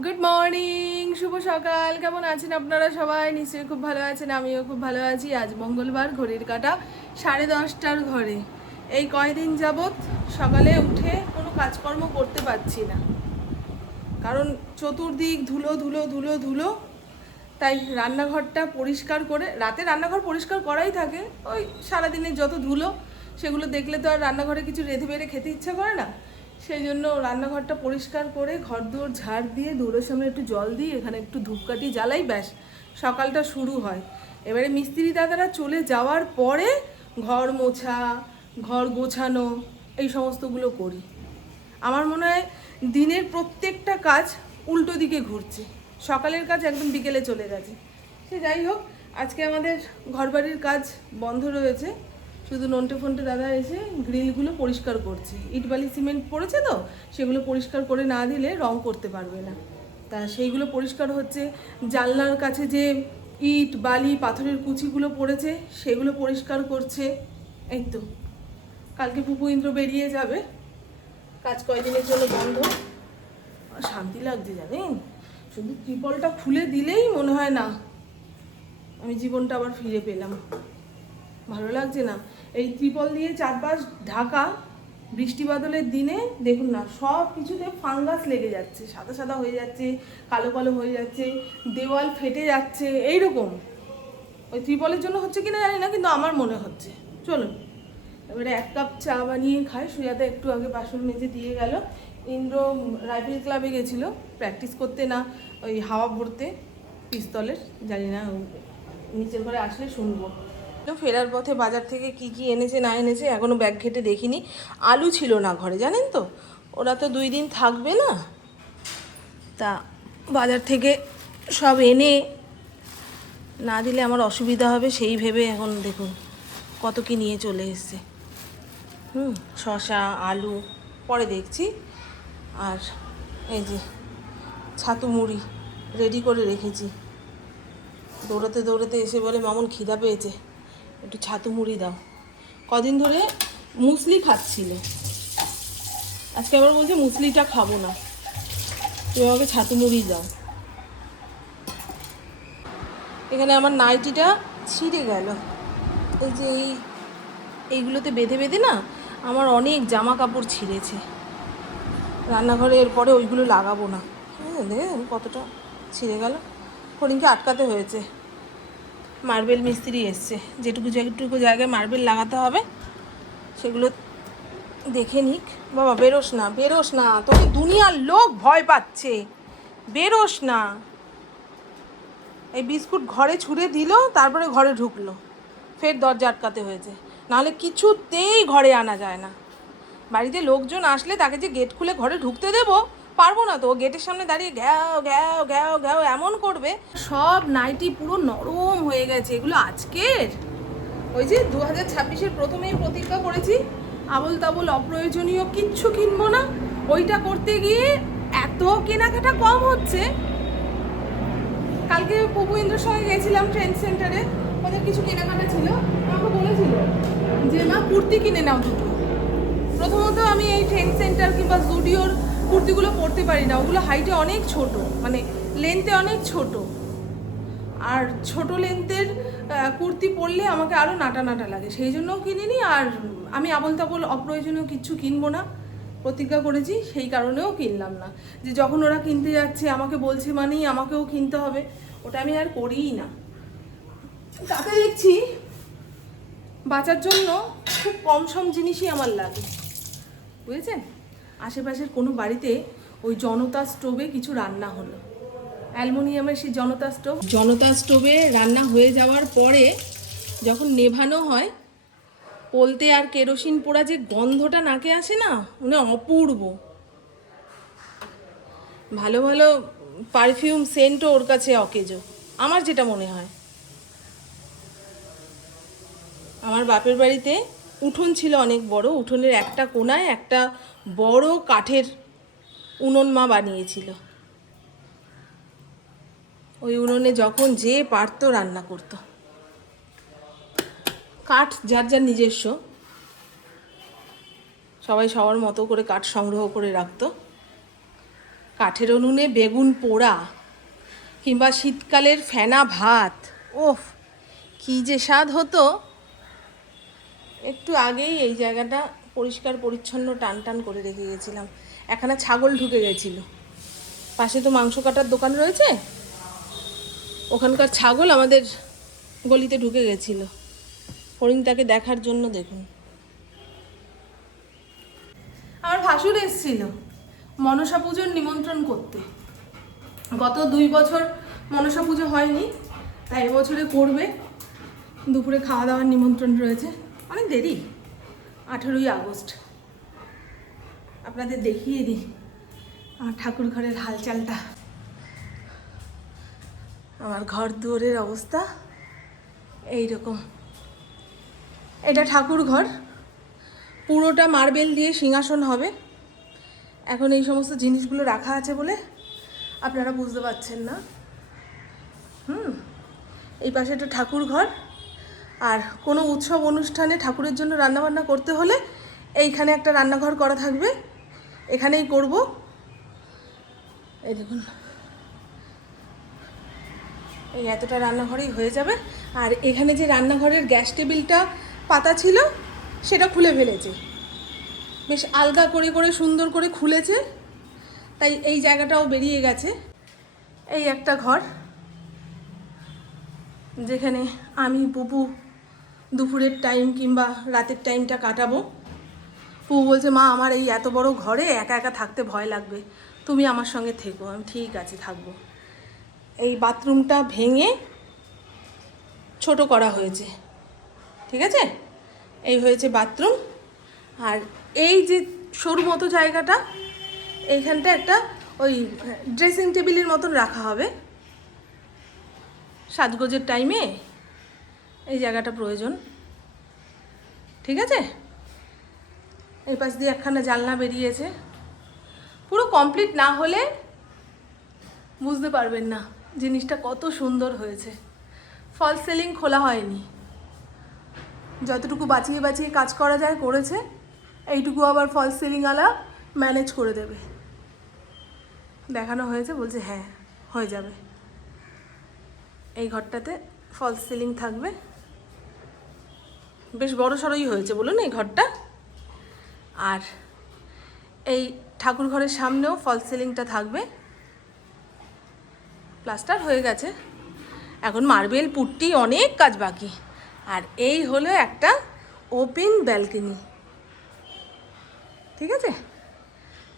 Good morning, শুভ সকাল। কেমন আছেন আপনারা সবাই? নিশ্চয়ই খুব ভালো আছেন, আমিও খুব ভালো আছি। আজ মঙ্গলবার, ঘড়ির কাঁটা 10:30টার ঘরে। এই কয়দিন যাবৎ সকালে উঠে কোনো কাজকর্ম করতে পারছি না, কারণ চতুর্দিক ধুলো ধুলো ধুলো ধুলো। তাই রান্নাঘরটা পরিষ্কার করে, রাতে রান্নাঘর পরিষ্কার করাই থাকে, ওই সারাদিনের যত ধুলো সেগুলো দেখলে তো আর রান্নাঘরে কিছু রেঁধে বেড়ে খেতে ইচ্ছা করে না। সেই জন্য রান্নাঘরটা পরিষ্কার করে ঘর দুয়ার ঝাড় দিয়ে দৌড়ের সামনে একটু জল দিয়ে এখানে একটু ধূপকাঠি জ্বালাই, ব্যাস সকালটা শুরু হয়। এবারে মিস্ত্রি দাদারা চলে যাওয়ার পরে ঘর মোছা, ঘর গোছানো, এই সমস্তগুলো করি। আমার মনে হয় দিনের প্রত্যেকটা কাজ উল্টো দিকে ঘুরছে, সকালের কাজ একদম বিকেলে চলে গেছে। সে যাই হোক, আজকে আমাদের ঘরবাড়ির কাজ বন্ধ রয়েছে, শুধু নন্টে ফন্টে দাদা এসে গ্রিলগুলো পরিষ্কার করছে। ইট বালি সিমেন্ট পড়েছে তো, সেগুলো পরিষ্কার করে না দিলে রং করতে পারবে না। তা সেইগুলো পরিষ্কার হচ্ছে। জানলার কাছে যে ইট বালি পাথরের কুচিগুলো পড়েছে সেগুলো পরিষ্কার করছে। এই তো, কালকে পুপু ইন্দ্র বেরিয়ে যাবে, কাজ কয়দিনের জন্য বন্ধ। শান্তি লাগছে জানেন, শুধু ত্রিপলটা খুলে দিলেই মনে হয় না আমি জীবনটা আবার ফিরে পেলাম। ভালো লাগছে না এই ত্রিপল দিয়ে চারপাশ ঢাকা। বৃষ্টি বাদলের দিনে দেখুন না, সব কিছুতে ফাঙ্গাস লেগে যাচ্ছে, সাদা সাদা হয়ে যাচ্ছে, কালো কালো হয়ে যাচ্ছে, দেওয়াল ফেটে যাচ্ছে, এইরকম। ওই ত্রিপলের জন্য হচ্ছে কিনা জানি না, কিন্তু আমার মনে হচ্ছে। চলুন এবারে 1 কাপ চা বানিয়ে খাই। সুজাতা একটু আগে বাসন মেজে দিয়ে গেল। ইন্দ্র রাইফেল ক্লাবে গেছিলো প্র্যাকটিস করতে, না ওই হাওয়া ভরতে পিস্তলের, জানি না, নিচের ঘরে আসলে শুনবো। তো ফেরার পথে বাজার থেকে কি কি এনেছে না এনেছে এখনও ব্যাগ ঘেটে দেখিনি। আলু ছিল না ঘরে, জানেন তো, ওরা তো 2 দিন থাকবে না। তা বাজার থেকে সব এনে না দিলে আমার অসুবিধা হবে, সেই ভেবে এখন দেখুন কত কি নিয়ে চলে এসছে। শসা, আলু পরে দেখছি। আর এই যে ছাতু মুড়ি রেডি করে রেখেছি। দৌড়াতে দৌড়াতে এসে বলে, মামুন খিদা পেয়েছে, একটু ছাতু মুড়ি দাও। কদিন ধরে মুসলি খাচ্ছিল, আজকে আবার বলছে মুসলিটা খাবো না, তুমি আমাকে ছাতু মুড়ি দাও। এখানে আমার নাইটিটা ছিঁড়ে গেল, এই যে এইগুলোতে বেঁধে বেঁধে না আমার অনেক জামা কাপড় ছিঁড়েছে। রান্নাঘরে এরপরে ওইগুলো লাগাবো না। হ্যাঁ দেখুন কতটা ছিঁড়ে গেল। ফড়িংকে আটকাতে হয়েছে, মার্বেল মিস্ত্রি এসছে, যেটুকু যেটুকু জায়গায় মার্বেল লাগাতে হবে সেগুলো দেখে নিক। বাবা বেরোস না, বেরোস না, তোকে দুনিয়ার লোক ভয় পাচ্ছে, বেরোস না। এই বিস্কুট ঘরে ছুঁড়ে দিল, তারপরে ঘরে ঢুকলো, ফের দরজা আটকাতে হয়েছে, নাহলে কিছুতেই ঘরে আনা যায় না। বাড়িতে লোকজন আসলে তাকে যে গেট খুলে ঘরে ঢুকতে দেবো, পারবো না তো। গেটের সামনে দাঁড়িয়ে ঘ্যাও ঘ্যাও ঘ্যাও ঘ্যাও এমন করবে। সব নাইটি পুরো নরম হয়ে গেছে, এগুলো আজকের। ওই যে 2026-এর প্রথমেই প্রতিজ্ঞা করেছি আবল তাবল অপ্রয়োজনীয় কিচ্ছু কিনবো না, ওইটা করতে গিয়ে এত কেনাকাটা কম হচ্ছে। কালকে পপু ইন্দ্রর সঙ্গে গেছিলাম ট্রেন্ড সেন্টারে, ওদের কিছু কেনাকাটা ছিল। আমাকে বলেছিল যে মা কুর্তি কিনে নাও দুটো। প্রথমত আমি এই ট্রেন্ড সেন্টার কিংবা জুডিওর কুর্তিগুলো পরতে পারি না, ওগুলো হাইটে অনেক ছোট, মানে লেন্থে অনেক ছোট। আর ছোট লেন্থের কুর্তি পরলে আমাকে আরও নাটা নাটা লাগে, সেই জন্যও কিনিনি। আর আমি আবল তাবল অপ্রয়োজনীয় কিচ্ছু কিনবো না প্রতিজ্ঞা করেছি, সেই কারণেও কিনলাম না। যে যখন ওরা কিনতে যাচ্ছে আমাকে বলছে মানেই আমাকেও কিনতে হবে, ওটা আমি আর করিই না। তাতে দেখছি বাঁচার জন্য খুব কম সম জিনিসই আমার লাগে, বুঝেছেন। আশেপাশের কোনো বাড়িতে ওই জনতা স্টোভে কিছু রান্না হলো, অ্যালুমিনিয়ামের সেই জনতা স্টোভে রান্না হয়ে যাওয়ার পরে যখন নেভানো হয়, পোলতে আর কেরোসিন পোড়া যে গন্ধটা নাকে আসে না, মানে অপূর্ব। ভালো ভালো পারফিউম সেন্টও ওর কাছে অকেজো, আমার যেটা মনে হয়। আমার বাপের বাড়িতে উঠোন ছিল অনেক বড়, উঠোনের একটা কোনায় একটা বড় কাঠের উনুন মা বানিয়েছিল। ওই উনুনে যখন যে পারতো রান্না করতো। কাঠ যার যার নিজস্ব, সবাই সবার মতো করে কাঠ সংগ্রহ করে রাখতো। কাঠের উনুনে বেগুন পোড়া কিংবা শীতকালের ফেনা ভাত, ওফ কী যে স্বাদ হতো। একটু আগেই এই জায়গাটা পরিষ্কার পরিচ্ছন্ন টান টান করে রেখে গেছিলাম। এখানে ছাগল ঢুকে গেছিল, পাশে তো মাংস কাটার দোকান রয়েছে, ওখানকার ছাগল আমাদের গলিতে ঢুকে গেছিল ফড়িংটাকে দেখার জন্য। দেখুন, আমার ভাসুর এসেছিল মনসা পুজোর নিমন্ত্রণ করতে। গত 2 বছর মনসা পুজো হয়নি, তাই এবছরে করবে। দুপুরে খাওয়া দাওয়ার নিমন্ত্রণ রয়েছে, অনেক দেরি, 18ই আগস্ট। আপনাদের দেখিয়ে দিই আমার ঠাকুর ঘরের হালচালটা। আমার ঘর দুয়ারের অবস্থা এই রকম। এটা ঠাকুর ঘর, পুরোটা মার্বেল দিয়ে সিংহাসন হবে। এখন এই সমস্ত জিনিসগুলো রাখা আছে বলে আপনারা বুঝতে পারছেন না। এই পাশে একটা ঠাকুর ঘর, আর কোনো উৎসব অনুষ্ঠানে ঠাকুরের জন্য রান্নাবান্না করতে হলে এইখানে একটা রান্নাঘর করা থাকবে, এখানেই করব। এই দেখুন, এই এতটা রান্নাঘরেই হয়ে যাবে। আর এখানে যে রান্নাঘরের গ্যাস টেবিলটা পাতা ছিল সেটা খুলে ফেলেছে, বেশ আলগা করে করে সুন্দর করে খুলেছে, তাই এই জায়গাটাও বেরিয়ে গেছে। এই একটা ঘর যেখানে আমি পুপু দুপুরের টাইম কিংবা রাতের টাইমটা কাটাবো। পুপু বলছে, মা আমার এই এত বড় ঘরে একা একা থাকতে ভয় লাগবে, তুমি আমার সঙ্গে থেকো। আমি ঠিক আছে থাকবো। এই বাথরুমটা ভেঙে ছোট করা হয়েছে, ঠিক আছে, এই হয়েছে বাথরুম। আর এই যে সরু মতো জায়গাটা, এইখানটা একটা ওই ড্রেসিং টেবিলের মতন রাখা হবে। সাজগোজের টাইমে এই জায়গাটা প্রয়োজন, ঠিক আছে। এই পাশ দিয়ে একখানা জানলা বেরিয়েছে। পুরো কমপ্লিট না হলে বুঝতে পারবেন না জিনিসটা কত সুন্দর হয়েছে। ফলস সিলিং খোলা হয়নি, যতটুকু বাঁচিয়ে বাঁচিয়ে কাজ করা যায় করেছে। এইটুকু আবার ফলস সিলিংওয়ালা ম্যানেজ করে দেবে, দেখানো হয়েছে, বলছে হ্যাঁ হয়ে যাবে। এই ঘরটাতে ফলস সিলিং থাকবে, বেশ বড় সড়ই হয়েছে বলুন এই ঘরটা। আর এই ঠাকুর ঘরের সামনেও ফলস সিলিংটা থাকবে, প্লাস্টার হয়ে গেছে, এখন মার্বেল পুট্টি অনেক কাজ বাকি। আর এই হলো একটা ওপেন ব্যালকনি, ঠিক আছে,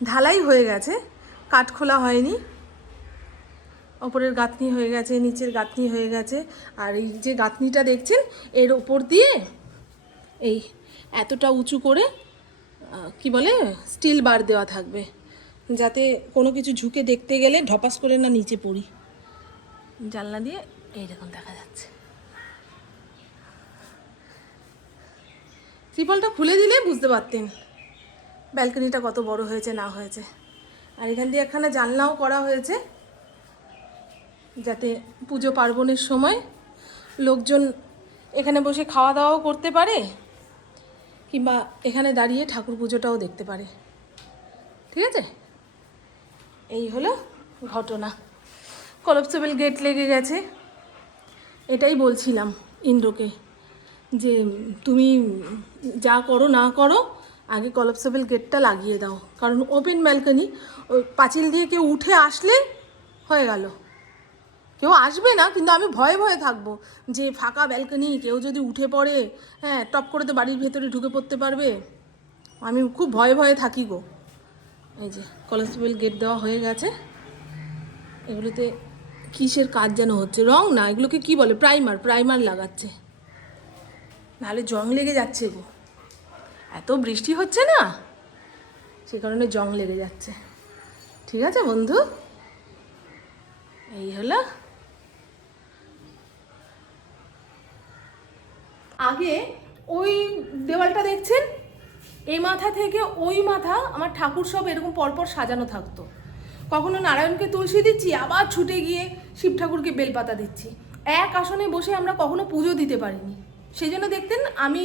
ঢালাই হয়ে গেছে, কাঠ খোলা হয়নি। ওপরের গাঁথনি হয়ে গেছে, নিচের গাঁথনি হয়ে গেছে। আর এই যে গাঁথনিটা দেখছেন এর ওপর দিয়ে এই এতটা উঁচু করে কি বলে স্টিল বার দেওয়া থাকবে, যাতে কোনো কিছু ঝুঁকে দেখতে গেলে ঢপাস করে না নিচে পড়ি। জানলা দিয়ে এইরকম দেখা যাচ্ছে। ত্রিপলটা খুলে দিলে বুঝতে পারতেন ব্যালকনিটা কত বড় হয়েছে না হয়েছে। আর এখান দিয়ে একখানা জানলাও করা হয়েছে, যাতে পুজো পার্বণের সময় লোকজন এখানে বসে খাওয়া দাওয়াও করতে পারে, কিংবা এখানে দাঁড়িয়ে ঠাকুর পুজোটাও দেখতে পারে, ঠিক আছে। এই হলো ঘটনা। কলপসেবল গেট লেগে গেছে, এটাই বলছিলাম ইন্দ্রকে যে তুমি যা করো না করো আগে কলপসেবল গেটটা লাগিয়ে দাও, কারণ ওপেন ব্যালকনি, ওই পাঁচিল দিয়ে কেউ উঠে আসলে হয়ে গেল। কেউ আসবে না, কিন্তু আমি ভয়ে ভয়ে থাকবো যে ফাঁকা ব্যালকনি, কেউ যদি উঠে পড়ে, হ্যাঁ টপ করে তো বাড়ির ভেতরে ঢুকে পড়তে পারবে। আমি খুব ভয়ে ভয়ে থাকি গো। এই যে কলপসেবল গেট দেওয়া হয়ে গেছে। এগুলোতে কিসের কাজ যেন হচ্ছে, রং না, এগুলোকে কি বলে, প্রাইমার লাগাচ্ছে, নাহলে জং লেগে যাচ্ছে গো। এত বৃষ্টি হচ্ছে না, সে কারণে জং লেগে যাচ্ছে। ঠিক আছে বন্ধু, এই হলো। আগে ওই দেওয়ালটা দেখছেন, এই মাথা থেকে ওই মাথা আমার ঠাকুর সব এরকম পরপর সাজানো থাকতো। কখনো নারায়ণকে তুলসী দিচ্ছি, আবার ছুটে গিয়ে শিব ঠাকুরকে বেলপাতা দিচ্ছি। এক আসনে বসে আমরা কখনো পুজো দিতে পারিনি। সেই জন্য দেখতেন আমি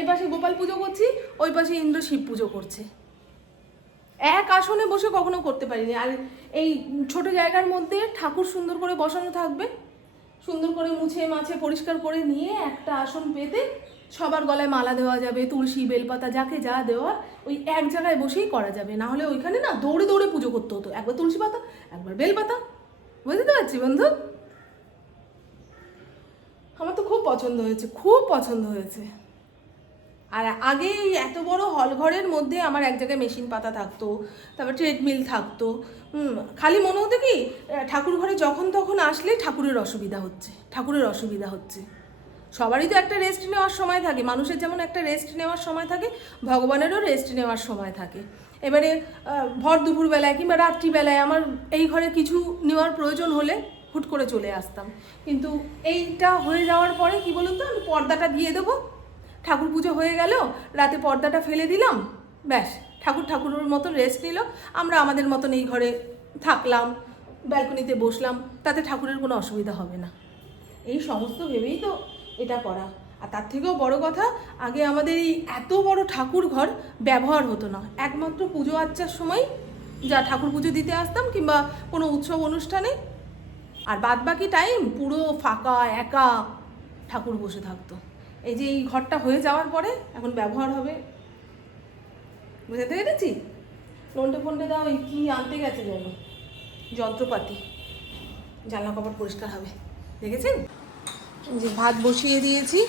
এ পাশে গোপাল পুজো করছি, ওই পাশে ইন্দ্র শিব পুজো করছে। এক আসনে বসে কখনো করতে পারিনি। আর এই ছোট জায়গার মধ্যে ঠাকুর সুন্দর করে বসানো থাকবে, সুন্দর করে মুছে মাছে পরিষ্কার করে নিয়ে একটা আসন পেতে সবার গলায় মালা দেওয়া যাবে, তুলসী বেলপাতা যাকে যা দেওয়ার ওই এক জায়গায় বসেই করা যাবে। না হলে ওইখানে না দৌড়ে দৌড়ে পুজো করতে হতো, একবার তুলসী পাতা একবার বেলপাতা। বুঝতে পারছি বন্ধু? আমার তো খুব পছন্দ হয়েছে, খুব পছন্দ হয়েছে। আর আগে এই এত বড় হল ঘরের মধ্যে আমার এক জায়গায় মেশিন পাতা থাকতো, তারপর ট্রেডমিল থাকতো। খালি মনে হতো কি ঠাকুর ঘরে যখন তখন আসলে ঠাকুরের অসুবিধা হচ্ছে, ঠাকুরের অসুবিধা হচ্ছে। সবারই তো একটা রেস্ট নেওয়ার সময় থাকে, মানুষের যেমন একটা রেস্ট নেওয়ার সময় থাকে, ভগবানেরও রেস্ট নেওয়ার সময় থাকে। এবারে ভর দুপুরবেলায় কিংবা রাত্রিবেলায় আমার এই ঘরে কিছু নেওয়ার প্রয়োজন হলে হুট করে চলে আসতাম। কিন্তু এইটা হয়ে যাওয়ার পরে কি বলুন তো, আমি পর্দাটা দিয়ে দেবো, ঠাকুর পুজো হয়ে গেল, রাতে পর্দাটা ফেলে দিলাম, ব্যাস ঠাকুরের মতন রেস্ট নিল, আমরা আমাদের মতন এই ঘরে থাকলাম, ব্যালকনিতে বসলাম, তাতে ঠাকুরের কোনো অসুবিধা হবে না। এই সমস্ত ভেবেই তো এটা করা। আর তার থেকেও বড় কথা, আগে আমাদের এই এত বড় ঠাকুর ঘর ব্যবহার হতো না, একমাত্র পুজো আচ্চার সময় যা ঠাকুর পুজো দিতে আসতাম কিংবা কোনো উৎসব অনুষ্ঠানে, আর বাদ বাকি টাইম পুরো ফাঁকা একা ঠাকুর বসে থাকতো। এই যে এই ঘরটা হয়ে যাওয়ার পরে এখন ব্যবহার হবে। বুঝতে পেরেছি? নন্টে ফন্টে দাও, ওই কী আনতে গেছে যেন যন্ত্রপাতি, জানলা কপাট পরিষ্কার হবে। দেখেছেন? যে ভাত বসিয়ে দিয়েছি,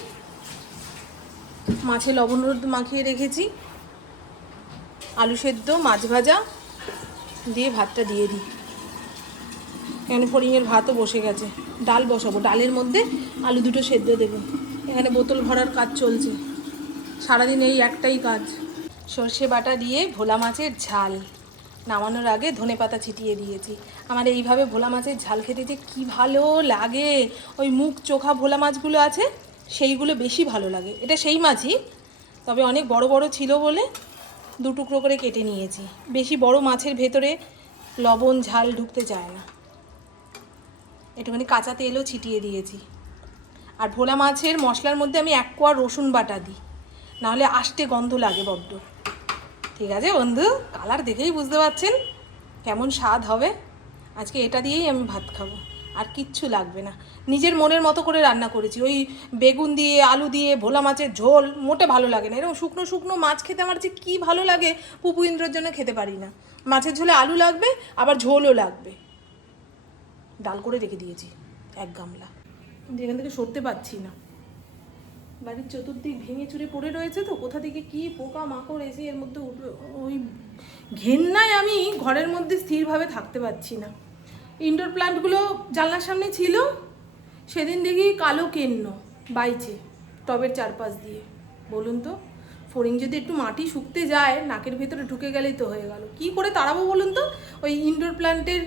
মাছে লবণ হলুদ মাখিয়ে রেখেছি, আলু সেদ্ধ মাছ ভাজা দিয়ে ভাতটা দিয়ে দিই। এখানে ফড়িংয়ের ভাতও বসে গেছে, ডাল বসাবো, ডালের মধ্যে আলু দুটো সেদ্ধ দেবো। এখানে বোতল ভরার কাজ চলছে, সারাদিন এই একটাই কাজ। সর্ষে বাটা দিয়ে ভোলা মাছের ঝাল, নামানোর আগে ধনেপাতা ছিটিয়ে দিয়েছি। আমার এইভাবে ভোলা মাছের ঝাল খেতে যে কী ভালো লাগে। ওই মুখ চোখা ভোলা মাছগুলো আছে সেইগুলো বেশি ভালো লাগে। এটা সেই মাছই, তবে অনেক বড় বড় ছিল বলে দু টুকরো করে কেটে নিয়েছি। বেশি বড় মাছের ভেতরে লবণ ঝাল ঢুকতে চায় না। একটুখানি কাঁচা তেলও ছিটিয়ে দিয়েছি। আর ভোলা মাছের মশলার মধ্যে আমি 1 কোয়া রসুন বাটা দিই, নাহলে আষ্টে গন্ধ লাগে বড্ড। ঠিক আছে বন্ধু, কালার দেখেই বুঝতে পারছেন কেমন স্বাদ হবে। আজকে এটা দিয়েই আমি ভাত খাবো, আর কিচ্ছু লাগবে না। নিজের মনের মতো করে রান্না করেছি। ওই বেগুন দিয়ে আলু দিয়ে ভোলা মাছের ঝোল মোটে ভালো লাগে না। এরকম শুকনো শুকনো মাছ খেতে আমার যে কী ভালো লাগে, পুপু ইন্দ্রর জন্য খেতে পারি না। মাছের ঝোলে আলু লাগবে, আবার ঝোলও লাগবে। ডাল করে রেখে দিয়েছি 1 গামলা, যেখান থেকে সরতে পারছি না। বাড়ির চতুর্দিক ভেঙে চুরে পড়ে রয়েছে, তো কোথা থেকে কি পোকা মাকড় এসে এর মধ্যে উঠবে, ওই ঘেন্নায় আমি ঘরের মধ্যে স্থিরভাবে থাকতে পারছি না। ইনডোর প্ল্যান্টগুলো জানলার সামনে ছিল, সেদিন দেখি কালো কেন্ন বাইছে টবের চারপাশ দিয়ে। বলুন তো, ফড়িং যদি একটু মাটি শুকতে যায়, নাকের ভেতরে ঢুকে গেলেই তো হয়ে গেল। কি করে তাড়াবো বলুন তো ওই ইনডোর প্ল্যান্টের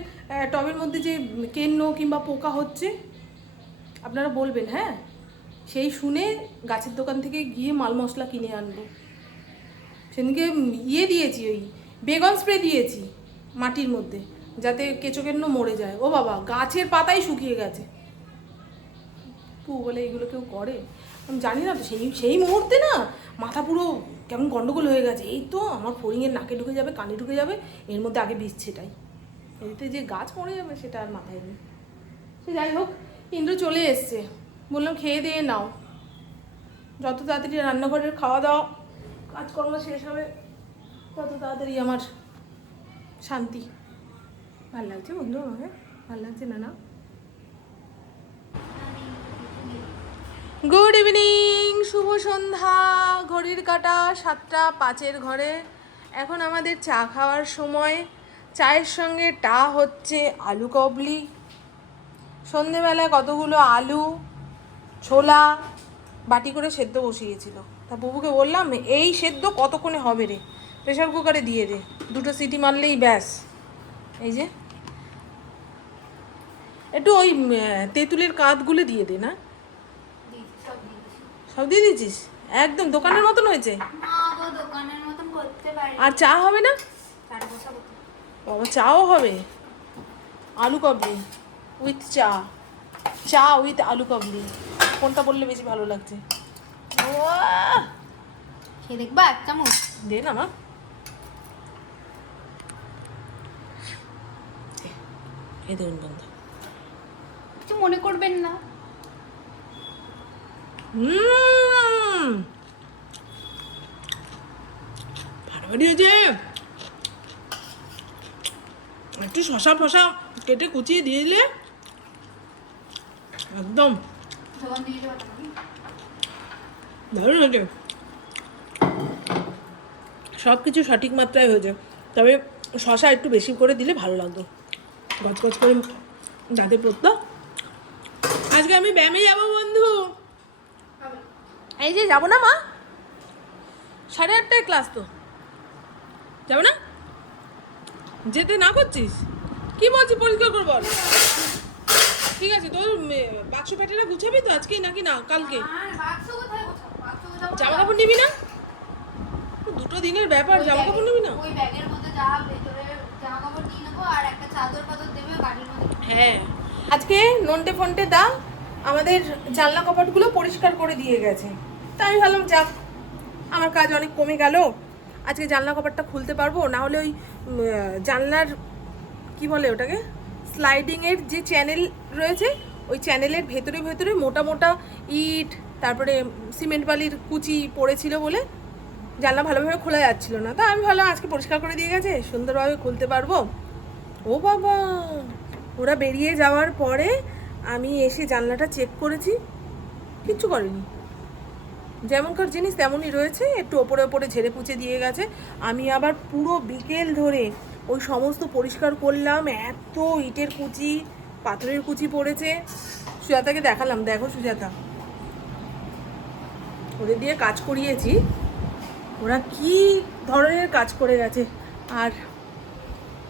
টবের মধ্যে যে কেন্ন কিংবা পোকা হচ্ছে? আপনারা বলবেন। হ্যাঁ, সেই শুনে গাছের দোকান থেকে গিয়ে মাল মশলা কিনে আনবো। সেদিনকে দিয়েছি, ওই বেগন স্প্রে দিয়েছি মাটির মধ্যে, যাতে কেঁচোকেন্ন মরে যায়। ও বাবা, গাছের পাতাই শুকিয়ে গেছে। বলে এগুলো কেউ করে? আমি জানি না তো। সেই মুহূর্তে না মাথা পুরো কেমন গন্ডগোল হয়ে গেছে। এই তো আমার ফড়িংয়ের নাকে ঢুকে যাবে, কানে ঢুকে যাবে, এর মধ্যে আগে বিষ ছেটাই, এতে যে গাছ মরে যাবে সেটা আর মাথায় নেই। সে যাই হোক, ইন্দ্র চলে এসছে, বললাম খেয়ে দিয়ে নাও। যত তাড়াতাড়ি রান্নাঘরের খাওয়া দাওয়া কাজকর্ম শেষ হবে তত তাড়াতাড়ি আমার শান্তি। ভাল লাগছে বন্ধু আমাকে? ভাল লাগছে না? না, গুড ইভিনিং, শুভ সন্ধ্যা। ঘড়ির কাঁটা 7টা 5 ঘরে। এখন আমাদের চা খাওয়ার সময়। চায়ের সঙ্গে টা হচ্ছে আলু কাবলি। সন্ধেবেলায় কতগুলো আলু ছোলা বাটি করে সেদ্ধ বসিয়েছিল। তা বুবুকে বললাম, এই সেদ্ধ কতক্ষণে হবে রে, প্রেশার কুকারে দিয়ে দে, 2টো সিটি মারলেই ব্যাস। এই যে একটু ওই তেঁতুলের কাঠগুলো দিয়ে দে। না, সব দিয়ে দিয়েছিস? একদম দোকানের মতন হয়েছে। আর চা হবে না? বাবা, চাও হবে? আলু কাবলি উইথ চা, চা উইথ আলু কাবলি, কোনটা বললে বেশি ভালো লাগছে? খেয়ে দেখবা 1 চামচ? দে না মা। এই দেখুন বন্ধু, কিছু মনে করবেন না। ফাটাফাটি হয়েছে। একটু শশা ফসা কেটে কুচিয়ে দিয়ে দিলে একদম দারুণ হয়েছে। সব কিছু সঠিক মাত্রায় হয়েছে, তবে শশা একটু বেশি করে দিলে ভালো লাগতো, গচগচ করে দাঁতে পড়তো। আজকে আমি ব্যায়ামে যাবো বন্ধু। এই যে যাবো না মা, 8:30টায় ক্লাস, তো যাবো না? যেতে না করছিস? কি বলছিস পরিষ্কার করবো? ঠিক আছে, তোর বাক্স প্যাটেরা গুছাবি তো আজকেই নাকি না কালকে? জামা কাপড় নিবি না? দুটো দিনের ব্যাপার, জামা কাপড় নিবি না? ওই ব্যাগের মধ্যে যা ভেতরে জামা কাপড় নিয়ে নেবো, আর একটা চাদর পাদর দেবে গাড়ির মধ্যে। হ্যাঁ, আজকে নন্টে ফন্টে দা আমাদের জানলা কপাটগুলো পরিষ্কার করে দিয়ে গেছে। তাই আমি ভাবলাম যাক, আমার কাজ অনেক কমে গেল, আজকে জানলা কপাটটা খুলতে পারবো। না হলে ওই জানলার কি বলে ওটাকে, স্লাইডিংয়ের যে চ্যানেল রয়েছে, ওই চ্যানেলের ভেতরে ভেতরে মোটা মোটা ইট, তারপরে সিমেন্ট বালির কুচি পড়েছিল বলে জানলা ভালোভাবে খোলা যাচ্ছিল না। তা আমি ভাবলাম আজকে পরিষ্কার করে দিয়ে গেছে, সুন্দরভাবে খুলতে পারবো। ও বাবা, ওরা বেরিয়ে যাওয়ার পরে আমি এসে জানলাটা চেক করেছি, কিচ্ছু করেনি, যেমনকার জিনিস তেমনই রয়েছে, একটু ওপরে ওপরে ঝেড়ে পুছে দিয়ে গেছে। আমি আবার পুরো বিকেল ধরে ওই সমস্ত পরিষ্কার করলাম, এত ইটের কুচি পাথরের কুচি পড়েছে। সুজাতাকে দেখালাম, দেখো সুজাতা, ওদের দিয়ে কাজ করিয়েছি, ওরা কি ধরনের কাজ করে গেছে। আর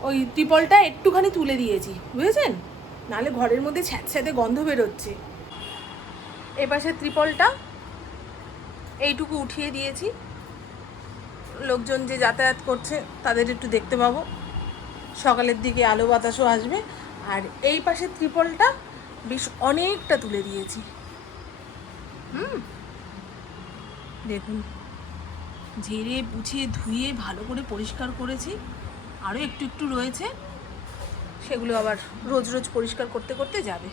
ওই ত্রিপলটা একটুখানি তুলে দিয়েছি, বুঝেছেন, নাহলে ঘরের মধ্যে ছ্যাঁতস্যাঁতে গন্ধ বেরোচ্ছে। এপাশে ত্রিপলটা এইটুকু উঠিয়ে দিয়েছি, লোকজন যে যাতায়াত করছে তাদের একটু দেখতে পাবো, সকালের দিকে আলো বাতাসও আসবে। আর এই পাশে ত্রিপলটা বেশ অনেকটা তুলে দিয়েছি। দেখুন, ঝেড়ে পুছিয়ে ধুয়ে ভালো করে পরিষ্কার করেছি, আরও একটু একটু রয়েছে, সেগুলো আবার রোজ রোজ পরিষ্কার করতে করতে যাবে।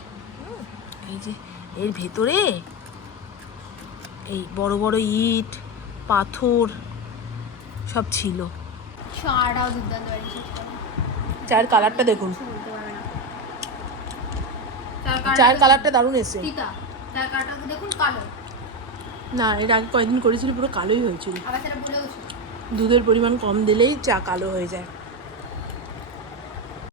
এই যে এর ভেতরে এই বড় বড় ইট পাথর সব ছিল। চাটাও দুর্দান্ত বাড়ি শেষ করে। চায়ের কালারটা দেখুন, বলতে পারবে না। চায়ের কালারটা দারুণ এসছে। ফিকা চার কালারটা দেখুন কালো। না, এর আগে কয়েকদিন করেছিল পুরো কালোই হয়েছিল। আবার সেটা ভুলে গেছি। দুধের পরিমাণ কম দিলেই চা কালো হয়ে যায়।